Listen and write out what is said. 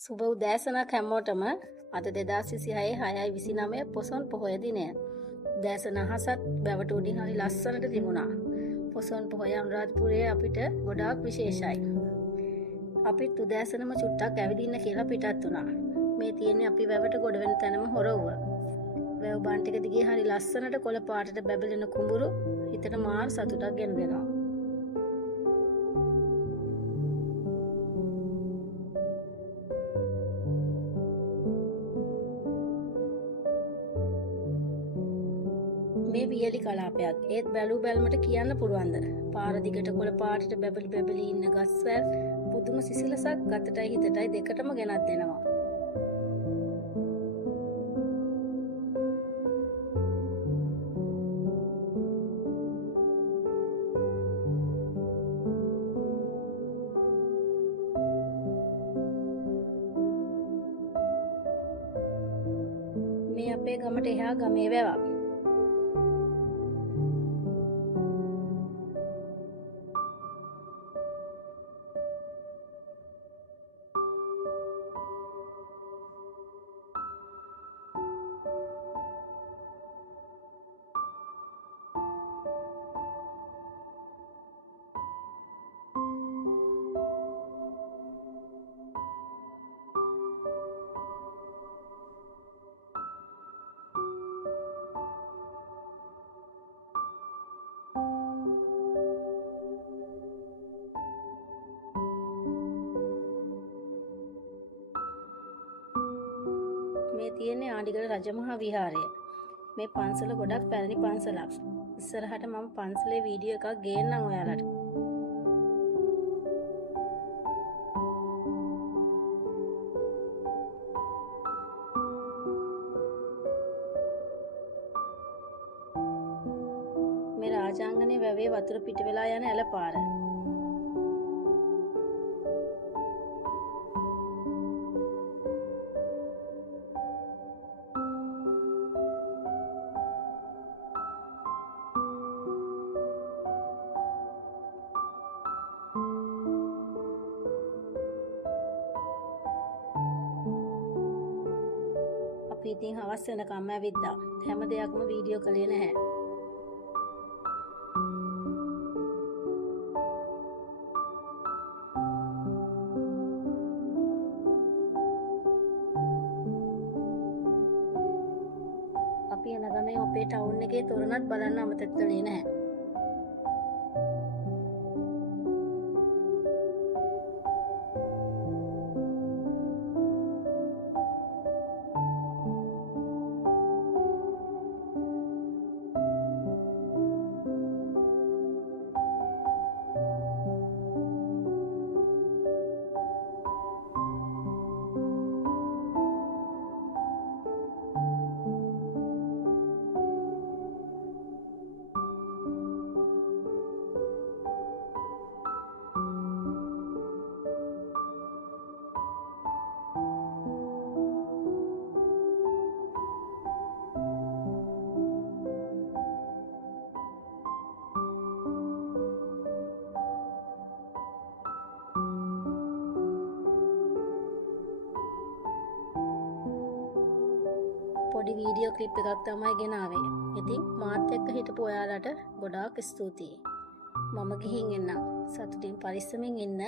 සුබ උදෑසනක් හැමෝටම. අද 2026/6/29 පොසොන් පොහොය දිනය. උදෑසන අහසත් බැවට උඩින් හරි ලස්සනට තිබුණා. පොසොන් පොහොය අනුරාධපුරයේ අපිට ගොඩාක් විශේෂයි. අපිත් උදෑසනම චුට්ටක් ඇවිදින්න කියලා පිටත් වුණා. මේ තියෙන්නේ අපි වැවට ගොඩ වෙන තැනම හොරවුව. වැව බන් ටික දිගේ හරි ලස්සනට කොළ පාටට බැබලෙන කුඹුරු හිතට මාර සතුටක් ගෙන දෙනවා. මේ වියලි කලාපයක්. ඒත් බැලූ බැලමට කියන්න පුළුවන්ද? පාර දිගට කොළ පාටට බැබලි ඉන්න ගස්වැල් පුදුම සිසිලසක් ගතටයි හිතටයි දෙකටම ගෙනත් දෙනවා. මේ අපේ ගමට එහා ගමේ වැවක්. මේ තියෙන්නේ ආණ්ඩිගල රජමහා විහාරය. මේ පන්සල ගොඩක් පැරණි පන්සලක්. ඉස්සරහට මම පන්සලේ වීඩියෝ එකක් ගේන්නම් ඔයාලට. මේ රාජාංගනේ වැවේ වතුර පිට වෙලා යන ඇල පාර. අපි ඉතින් හවස් වෙනකම්ම ඇවිද්දා. හැම දෙයක්ම වීඩියෝ කළේ නැහැ. අපි එන ගමන් අපේ ටවුන් එකේ තොරණත් බලන්න අමතක කළේ නැහැ. පොඩි වීඩියෝ ක්ලිප් එකක් තමයි ගෙනාවේ. ඉතින් මාත් එක්ක හිටපු ඔයාලට ගොඩාක් ස්තුතියි. මම ගිහින් එන්නම්. සතුටින් පරිස්සමින් ඉන්න.